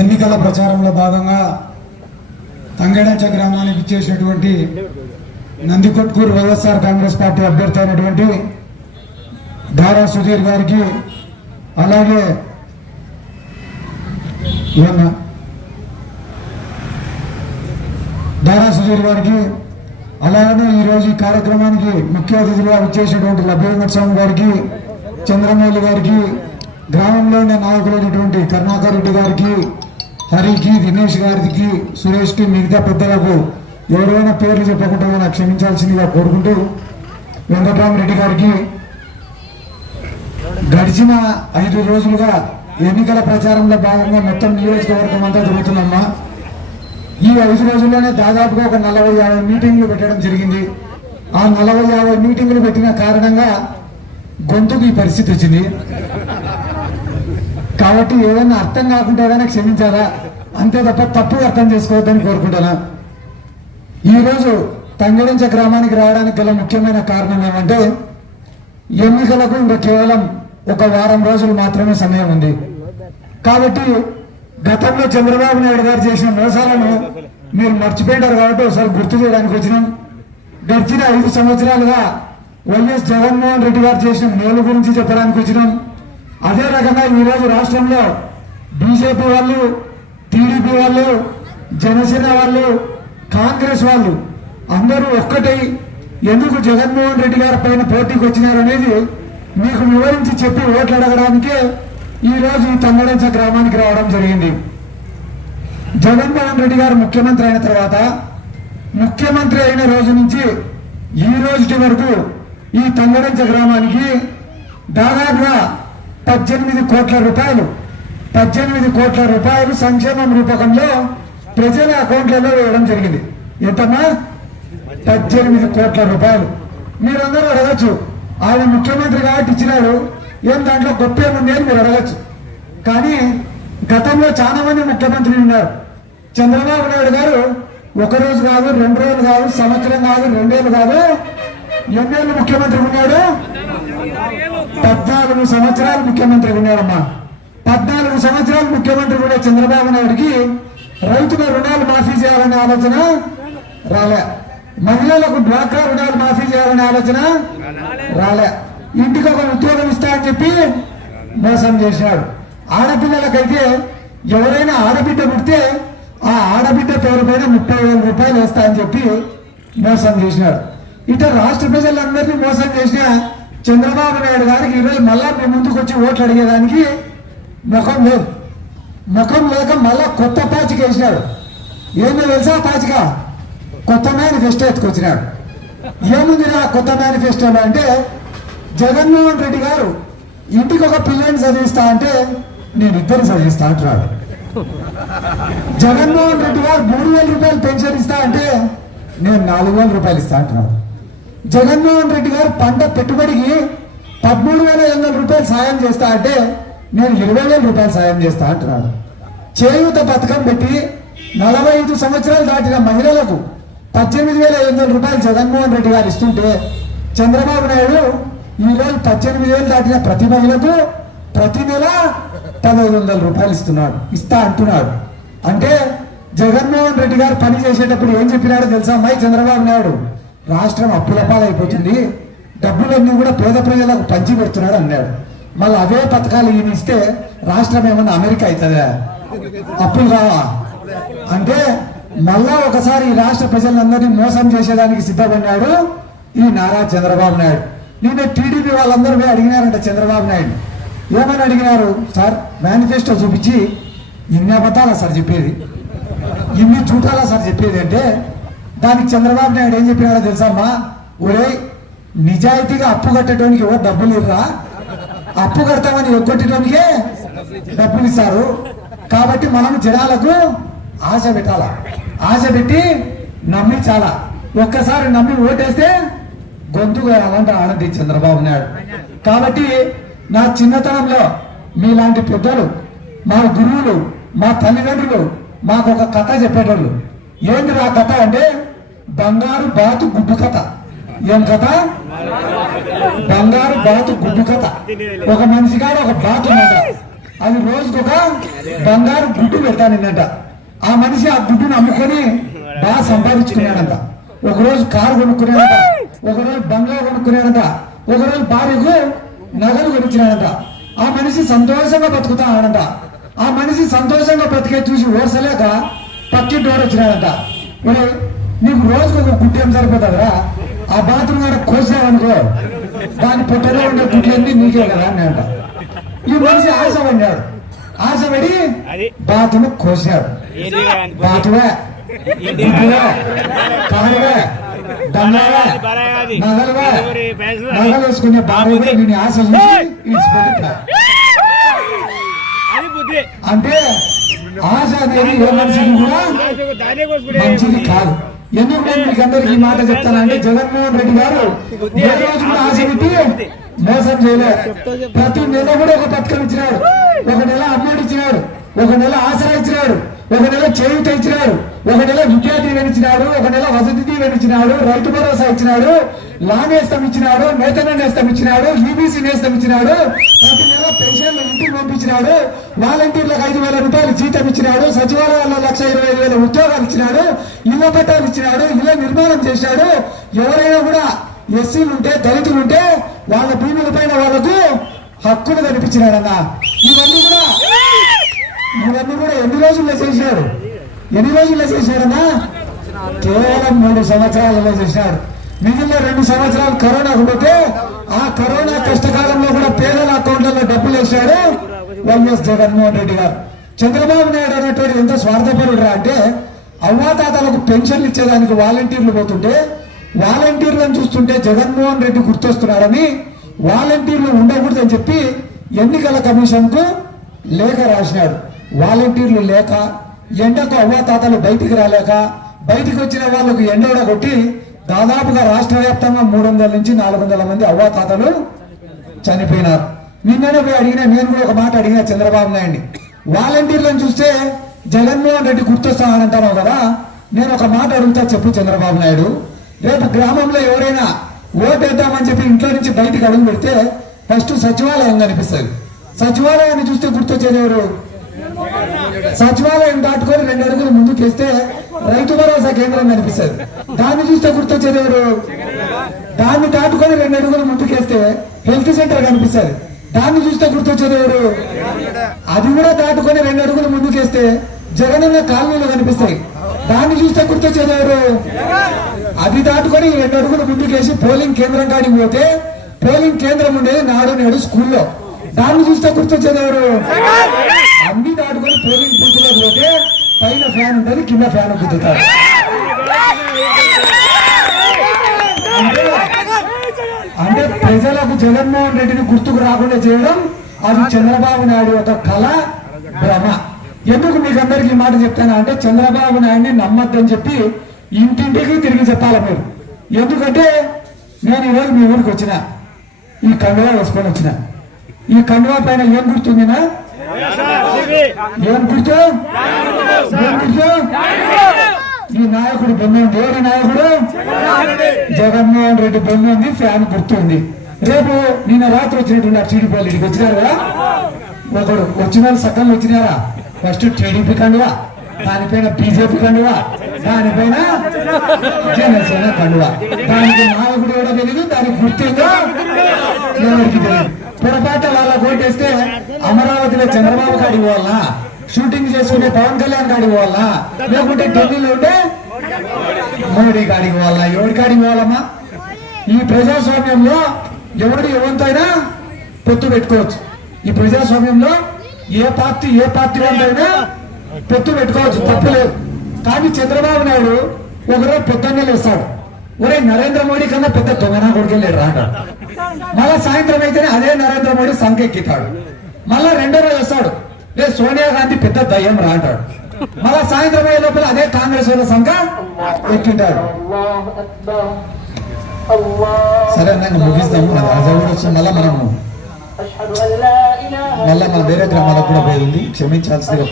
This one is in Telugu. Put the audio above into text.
ఎన్నికల ప్రచారంలో భాగంగా తంగెడంచ గ్రామానికి ఇచ్చేసినటువంటి నందికొట్కూరు వైఎస్ఆర్ కాంగ్రెస్ పార్టీ అభ్యర్థి అయినటువంటి దారా సుధీర్ గారికి, అలాగే దారా సుధీర్ గారికి, అలాగే ఈరోజు ఈ కార్యక్రమానికి ముఖ్య అతిథులుగా వచ్చేసినటువంటి లభ్యంగ స్వామి గారికి, చంద్రమౌళి గారికి, గ్రామంలో ఉన్న నాయకులైనటువంటి కరుణాకర్ రెడ్డి గారికి, హరికి, దినేష్ గారికి, సురేష్కి, మిగతా పెద్దలకు ఎవరైనా పేర్లు చెప్పకుండా నాకు క్షమించాల్సిందిగా కోరుకుంటూ, వెంకటరామరెడ్డి గారికి గడిచిన 5 రోజులుగా ఎన్నికల ప్రచారంలో భాగంగా మొత్తం నియోజకవర్గం అంతా జరుగుతుందమ్మా. ఈ 5 రోజుల్లోనే దాదాపుగా ఒక 40-50 మీటింగ్లు పెట్టడం జరిగింది. ఆ 40-50 మీటింగ్లు పెట్టిన కారణంగా గొంతుకు ఈ పరిస్థితి వచ్చింది. కాబట్టి ఏదైనా అర్థం కాకుండా ఏదైనా క్షమించాలా, అంతే తప్ప తప్పు అర్థం చేసుకోవద్దని కోరుకుంటున్నా. ఈరోజు తంగెడంచ గ్రామానికి రావడానికి గల ముఖ్యమైన కారణం ఏమంటే, ఎన్నికలకు ఇంకా కేవలం ఒక వారం రోజులు మాత్రమే సమయం ఉంది. కాబట్టి గతంలో చంద్రబాబు నాయుడు గారు చేసిన మోసాలను మీరు మర్చిపోయినారు కాబట్టి ఒకసారి గుర్తు చేయడానికి వచ్చినాం. గడిచిన 5 సంవత్సరాలుగా వైఎస్ జగన్మోహన్ రెడ్డి గారు చేసిన మేలు గురించి చెప్పడానికి వచ్చినాం. అదే రకంగా ఈరోజు రాష్ట్రంలో బీజేపీ వాళ్ళు, టీడీపీ వాళ్ళు, జనసేన వాళ్ళు, కాంగ్రెస్ వాళ్ళు అందరూ ఒక్కటై ఎందుకు జగన్మోహన్ రెడ్డి గారి పైన పోటీకి వచ్చినారనేది మీకు వివరించి చెప్పి ఓట్లు అడగడానికే ఈరోజు ఈ తంగెడంచ గ్రామానికి రావడం జరిగింది. జగన్మోహన్ రెడ్డి గారు ముఖ్యమంత్రి అయిన తర్వాత, ముఖ్యమంత్రి అయిన రోజు నుంచి ఈ రోజుటి వరకు ఈ తంగెడంచ గ్రామానికి దాదాపుగా 18 కోట్ల రూపాయలు సంక్షేమం రూపకంలో ప్రజల అకౌంట్లలో వేయడం జరిగింది. ఎంతమ్మా? 18 కోట్ల రూపాయలు. మీరందరూ అడగచ్చు, ఆయన ముఖ్యమంత్రి కాబట్టి ఇచ్చినారు, ఏం దాంట్లో గొప్ప ఏముంది అని మీరు అడగచ్చు. కానీ గతంలో చాలా మంది ముఖ్యమంత్రులు ఉన్నారు. చంద్రబాబు నాయుడు గారు 1 రోజు కాదు, 2 రోజులు కాదు, సంవత్సరం కాదు, 2 ఏళ్ళు కాదు, ఎన్నేళ్ళు ముఖ్యమంత్రి ఉన్నాడు? 14 సంవత్సరాలు ముఖ్యమంత్రి ఉన్నాడమ్మా. 14 సంవత్సరాలు ముఖ్యమంత్రి కూడా చంద్రబాబు నాయుడికి రైతుల రుణాలు మాఫీ చేయాలనే ఆలోచన రాలే, మహిళలకు డ్వాక్రా రుణాలు మాఫీ చేయాలనే ఆలోచన రాలే, ఇంటికి ఒక ఉద్యోగం ఇస్తా అని చెప్పి మోసం చేశాడు. ఆడపిల్లలకైతే ఎవరైనా ఆడబిడ్డ పుడితే ఆ ఆడబిడ్డ పేరు పైన 30,000 రూపాయలు వేస్తా అని చెప్పి మోసం చేసినాడు. ఇట్లా రాష్ట్ర ప్రజలందరినీ మోసం చేసిన చంద్రబాబు నాయుడు గారికి ఈరోజు మళ్ళా మీ ముందుకు వచ్చి ఓట్లు అడిగేదానికి ముఖం లేదు. ముఖం లేక మళ్ళా కొత్త పాచిక వేసినాడు. ఏమో తెలుసా పాచిక? కొత్త మేనిఫెస్టో ఎత్తుకొచ్చినాడు. ఏముంది ఆ కొత్త మేనిఫెస్టోలో అంటే, జగన్మోహన్ రెడ్డి గారు ఇంటికి ఒక పిల్లని చదివిస్తా అంటే నేను 2 చదివిస్తా అంటున్నాడు. జగన్మోహన్ రెడ్డి గారు 3,000 రూపాయలు పెన్షన్ ఇస్తా అంటే నేను 4,000 రూపాయలు ఇస్తా అంటున్నాడు. జగన్మోహన్ రెడ్డి గారు పంట పెట్టుబడికి 13,800 రూపాయలు సాయం చేస్తా అంటే నేను 20,000 రూపాయలు సాయం చేస్తా అంటున్నాడు. చేయూత పథకం పెట్టి 45 సంవత్సరాలు దాటిన మహిళలకు 18,500 రూపాయలు జగన్మోహన్ రెడ్డి గారు ఇస్తుంటే, చంద్రబాబు నాయుడు ఈరోజు 18,000 దాటిన ప్రతి మహిళకు ప్రతి నెల 1,500 రూపాయలు ఇస్తా అంటున్నాడు. అంటే జగన్మోహన్ రెడ్డి గారు పని చేసేటప్పుడు ఏం చెప్పినాడో తెలుసా అమ్మాయి? చంద్రబాబు నాయుడు రాష్ట్రం అప్పుల పాలైపోతుంది, డబ్బులన్నీ కూడా పేద ప్రజలకు పంచి పెడుతున్నాడు అన్నాడు. మళ్ళీ అవే పథకాలు ఈయన ఇస్తే రాష్ట్రం ఏమన్నా అమెరికా అవుతుందా? అప్పులు కావా? అంటే మళ్ళా ఒకసారి ఈ రాష్ట్ర ప్రజలందరినీ మోసం చేసేదానికి సిద్ధపడినాడు ఈ నారా చంద్రబాబు నాయుడు. నిన్న టీడీపీ వాళ్ళందరూ అడిగినారంట చంద్రబాబు నాయుడు. ఏమని అడిగినారు? సార్ మేనిఫెస్టో చూపించి ఇన్ని అబద్ధాలా సార్ చెప్పేది, ఇన్ని చూటాలా సార్ చెప్పేది అంటే, దానికి చంద్రబాబు నాయుడు ఏం చెప్పినాడో తెలుసమ్మా? ఒరే, నిజాయితీగా అప్పు కట్టడానికి ఎవరు డబ్బులు ఇవ్వరా? అప్పు కడతామని ఎగ్గొట్టడానికే డబ్బులు ఇస్తారు. కాబట్టి మనం జనాలకు ఆశ పెట్టాలా, ఆశ పెట్టి నమ్మించాలా. ఒక్కసారి నమ్మి ఓటేస్తే గొంతుగా అలాంటి ఆనంది చంద్రబాబు నాయుడు. కాబట్టి నా చిన్నతనంలో మీలాంటి పెద్దలు, మా గురువులు, మా తల్లిదండ్రులు మాకు ఒక కథ చెప్పేటోళ్ళు. ఏంటి ఆ కథ అంటే, బంగారు బాతు గుడ్డు కథ. ఏం కథ? బంగారు బాతు గుడ్డు కథ. ఒక మనిషి కాడ ఒక బాతు ఉన్నట. అది రోజుకొక బంగారు గుడ్డు పెడతానంట. ఆ మనిషి ఆ గుడ్డును అమ్ముకొని బాగా సంపాదించుకున్నాడంట. ఒకరోజు కారు కొనుక్కున్నాడంట, ఒకరోజు బంగ్లా కొనుక్కున్నాడంట, ఒకరోజు భార్యకు నగలు కొనిచ్చినాడంట. ఆ మనిషి సంతోషంగా బతుకుతాడంట. ఆ మనిషి సంతోషంగా బ్రతికే చూసి ఓర్సలేక పక్కింటోడు వచ్చినాడంట. మరి నీకు రోజుకు ఒక గుడ్డు ఏం సరిపోతుందిరా, ఆ బాత్రూమ్ కాడ కోసావనుకో దాని పొట్టలో ఉండే గుడ్లన్నీ నీకే కదా అన్నాడంట. ఈ మనిషి ఆశపడ్డాడు. ఆశపడి బాతును కోసాడు. బాతువే, గుడ్డువే, కారువే, దండవే, నగలువే, నగలు వేసుకునే భార్యవే నేను ఆశ ఇచ్చిపెట్టి. అంటే ఆశ అనేది ఏ మనిషికి కూడా మంచిది కాదు. ఎందుకు నేను మీకు అందరికి ఈ మాట చెప్తానంటే జగన్మోహన్ రెడ్డి గారు ఏ రోజు కూడా ఆశ పెట్టి మోసం చేయలేదు. ప్రతి నెల కూడా ఒక పథకం ఇచ్చినాడు. ఒక నెల అమ్మఒడి ఇచ్చినాడు, ఒక నెల ఆసరా ఇచ్చినాడు, ఒక నెల చేయూత ఇచ్చినాడు, ఒక నెల విద్యా దీవెన ఇచ్చినాడు, ఒక నెల వసతి దీవెన ఇచ్చినాడు, రైతు భరోసా ఇచ్చినాడు, లా నేస్తం ఇచ్చినాడు, నేతన్న నేస్తం ఇచ్చినాడు, ఈబీసీ నేస్తం ఇచ్చినాడు, ప్రతి నెల పెన్షన్లు ఇంటికి పంపించినాడు, వాలంటీర్లకు 5,000 రూపాయలు జీతం ఇచ్చినాడు, సచివాలయాల్లో 1,25,000 ఉద్యోగాలు ఇచ్చినాడు, ఇళ్ల పట్టాలు ఇచ్చినాడు, ఇళ్ల నిర్మాణం చేశాడు. ఎవరైనా కూడా ఎస్సీలు ఉంటే దళితులు ఉంటే వాళ్ళ భూముల పైన వాళ్ళకు హక్కులు కనిపించినాడన్నా. ఇవన్నీ కూడా ఎన్ని రోజుల్లో చేశాడు? ఎన్ని రోజుల్లో చేశాడన్నా? కేవలం 3 సంవత్సరాలలో చేశాడు. మిగిలిన 2 సంవత్సరాలు కరోనాకు పోతే ఆ కరోనా కష్టకాలంలో కూడా పేదల అకౌంట్లలో డబ్బులు వేశాడు వైఎస్ జగన్మోహన్ రెడ్డి గారు. చంద్రబాబు నాయుడు అనేటువంటి ఎంత స్వార్థపరుడురా అంటే అవ్వాతాతలకు పెన్షన్లు ఇచ్చేదానికి వాలంటీర్లు పోతుంటే వాలంటీర్లను చూస్తుంటే జగన్మోహన్ రెడ్డి గుర్తొస్తున్నాడని వాలంటీర్లు ఉండకూడదని చెప్పి ఎన్నికల కమిషన్ కు లేఖ రాసినాడు. వాలంటీర్లు లేక ఎండకు అవ్వాతాతలు బయటికి రాలేక బయటికి వచ్చిన వాళ్ళకు ఎండోడ కొట్టి దాదాపుగా రాష్ట్ర వ్యాప్తంగా 300 నుంచి 400 మంది అవ్వాతాతలు చనిపోయినారు. నిన్ననే పోయి అడిగినా, నేను కూడా ఒక మాట అడిగిన చంద్రబాబు నాయుడిని, వాలంటీర్లను చూస్తే జగన్మోహన్ రెడ్డి గుర్తొస్తానంటున్నావు కదా, నేను ఒక మాట అడుగుతా చెప్పు చంద్రబాబు నాయుడు. రేపు గ్రామంలో ఎవరైనా ఓటేద్దామని చెప్పి ఇంట్లో నుంచి బయటికి అడుగు పెడితే ఫస్ట్ సచివాలయం కనిపిస్తుంది. సచివాలయాన్ని చూస్తే గుర్తొచ్చేది ఎవరు? సచివాలయం దాటుకొని 2 అడుగులు ముందుకు వేస్తే రైతు భరోసా కేంద్రం కనిపిస్తుంది. దాన్ని చూస్తే గుర్తొచ్చేది ఎవరు? దాన్ని దాటుకొని 2 అడుగులు ముందుకు వేస్తే హెల్త్ సెంటర్ కనిపిస్తుంది. దాన్ని చూస్తే గుర్తొచ్చేది ఎవరు? అది కూడా దాటుకొని 2 అడుగులు ముందుకు వేస్తే జగనన్న కాలనీలు కనిపిస్తాయి. దాన్ని చూస్తే గుర్తొచ్చేది ఎవరు? అది దాటుకొని 2 అడుగులు ముందుకేసి పోలింగ్ కేంద్రం కాడికి పోతే పోలింగ్ కేంద్రం ఉండేది నాడు నేడు స్కూల్లో. దాన్ని చూస్తే గుర్తొచ్చేది ఎవరు? అన్ని దాటుకొని పోలింగ్ బూత్ లోకి పోతే పైన ఫ్యాన్ ఉంటుంది, కింద ఫ్యాన్ గుద్దుతారు. అంటే ప్రజలకు జగన్మోహన్ రెడ్డిని గుర్తుకు రాకుండా చేయడం అది చంద్రబాబు నాయుడు యొక్క కళ, భ్రమ. ఎందుకు మీకు అందరికి ఈ మాట చెప్తానా అంటే చంద్రబాబు నాయుడిని నమ్మద్దని చెప్పి ఇంటింటికి తిరిగి చెప్పాలి మీరు. ఎందుకంటే నేను ఈరోజు మీ ఊరికి వచ్చిన, ఈ కండువా వేసుకొని వచ్చిన. ఈ కండువా పైన ఏం గుర్తుందినా? ఏం గుర్తు? ఏం గుర్తు? ఈ నాయకుడు బొమ్మ ఉంది. ఎవరి నాయకుడు? జగన్మోహన్ రెడ్డి బొమ్మ ఉంది, ఫ్యాన్ గుర్తుంది. రేపు నిన్న రాత్రి వచ్చినటువంటి చీడిపల్లి ఇక్కడికి వచ్చినారు కదా, ఒకడు వచ్చిన వాళ్ళు సక్కలు వచ్చినారా? ఫస్ట్ టీడీపీ కండువా, దానిపైన బీజేపీ కండువా, దానిపైన జనసేన కండువా. దానికి నాయకుడు ఎవడో తెలియదు, దానికి గుర్తుందో ఎవరికి తెలియదు. పొరపాటు వాళ్ళ ఓటేస్తే అమరావతిలో చంద్రబాబు కాడికి పోవాలా, షూటింగ్ చేసుకునే పవన్ కళ్యాణ్ కాడికి పోవాలా, లేకుంటే ఢిల్లీలో ఉంటే మోడీ కాడికి పోవాలా? ఎవరి కాడికి పోవాలమ్మా? ఈ ప్రజాస్వామ్యంలో ఎవరు ఎవరితోనైనా పొత్తు పెట్టుకోవచ్చు. ఈ ప్రజాస్వామ్యంలో ఏ పార్టీ వాళ్ళైనా పొత్తు పెట్టుకోవచ్చు, తప్పులేదు. కానీ చంద్రబాబు నాయుడు ఒకరోజు పొద్దున్నే లేస్తాడు, ఒరే నరేంద్ర మోడీ కన్నా పెద్ద దొంగనా కొడుకెళ్ళాడు అంటాడు. మళ్ళా సాయంత్రం అయితేనే అదే నరేంద్ర మోడీ సంఖ ఎక్కితాడు. మళ్ళా 2వ రోజు వస్తాడు, లే సోనియా గాంధీ పెద్ద దయ్యం రా అంటాడు. మళ్ళా సాయంత్రం అయ్యే లోపల అదే కాంగ్రెస్ వాళ్ళ సంఖ ఎక్కింటాడు. సరే నేను ముగిస్తాము, అజౌడు వచ్చి మళ్ళా మన వేరే గ్రామాలకు కూడా పోయింది, క్షమించాల్సిందిగా.